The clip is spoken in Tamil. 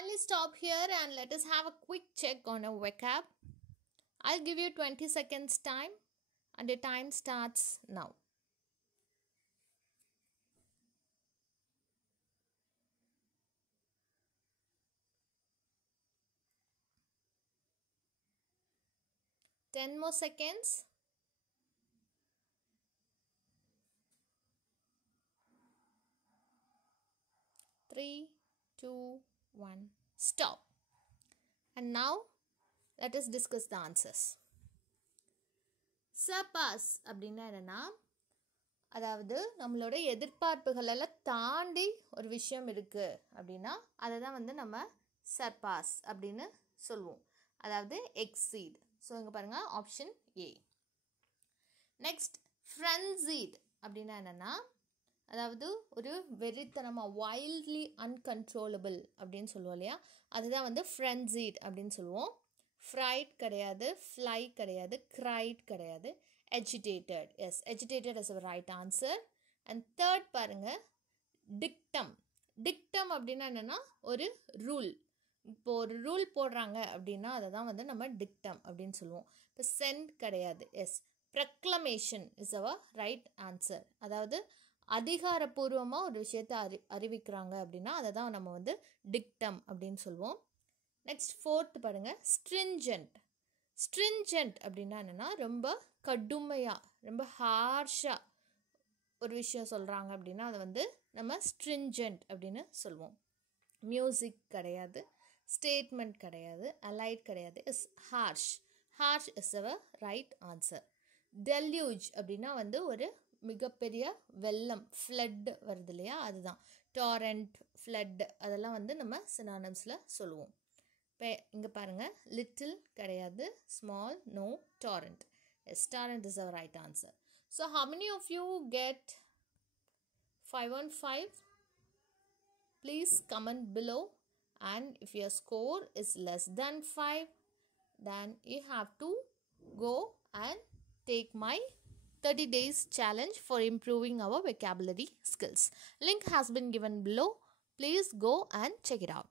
kindly stop here and let us have a quick check on a vocab. I'll give you 20 seconds time and your time starts now. Ten more seconds. Three, two, one, stop. And now let us discuss the answers. Surpass அப்படின்னா என்னன்னா, அதாவது நம்மளோட எதிர்பார்ப்புகளெல்லாம் தாண்டி ஒரு விஷயம் இருக்கு அப்படின்னா அதை தான் நம்ம சர்பாஸ் அப்படின்னு சொல்லுவோம். அதாவது எக்ஸீட். ஸோ இங்கே பாருங்கள், ஆப்ஷன் ஏ. நெக்ஸ்ட், ஃப்ரென்சீட் அப்படின்னா என்னென்னா, அதாவது ஒரு வெறித்தனமாக வைல்ட்லி அன்கன்ட்ரோலபிள் அப்படின்னு சொல்லுவோம் இல்லையா, அதுதான் ஃப்ரென்சீட் அப்படின்னு சொல்லுவோம். ஃப்ரைட் கிடையாது, ஃப்ளை கிடையாது, க்ரைட் கிடையாது, agitated. Yes, agitated is a right answer. And third பாருங்கள், டிக்டம். டிக்டம் அப்படின்னா என்னென்னா ஒரு ரூல். இப்போ ஒரு ரூல் போடுறாங்க அப்படின்னா அதை தான் நம்ம டிக்டம் அப்படின்னு சொல்லுவோம். இப்போ சென்ட் கிடையாது. Yes, proclamation is our right answer. அதாவது அதிகாரப்பூர்வமாக ஒரு விஷயத்தை அறிவிக்கிறாங்க அப்படின்னா அதை தான் நம்ம டிக்டம் அப்படின்னு சொல்லுவோம். நெக்ஸ்ட் ஃபோர்த் பாருங்கள், ஸ்ட்ரிஞ்சன்ட். ஸ்ட்ரிஞ்சன்ட் அப்படின்னா என்னென்னா ரொம்ப கடுமையாக, ரொம்ப ஹார்ஷாக ஒரு விஷயம் சொல்கிறாங்க அப்படின்னா அதை நம்ம ஸ்ட்ரிஞ்சன்ட் அப்படின்னு சொல்லுவோம். மியூசிக் கிடையாது, ஸ்டேட்மெண்ட் கிடையாது, அலைட் கிடையாது, is harsh. Harsh is our right answer. Deluge அப்படின்னா ஒரு மிகப்பெரிய வெள்ளம், ஃப்ளட் வருது இல்லையா, அதுதான். டாரண்ட், ஃப்ளட் அதெல்லாம் நம்ம சினானிம்ஸில் சொல்லுவோம். இப்போ இங்கே பாருங்கள், லிட்டில் கிடையாது, small, no, torrent. Yes, torrent is our right answer. So how many of you get 5 on 5? Please comment below, and if your score is less than 5, then you have to go and take my 30 days challenge for improving our vocabulary skills. Link has been given below. Please go and check it out.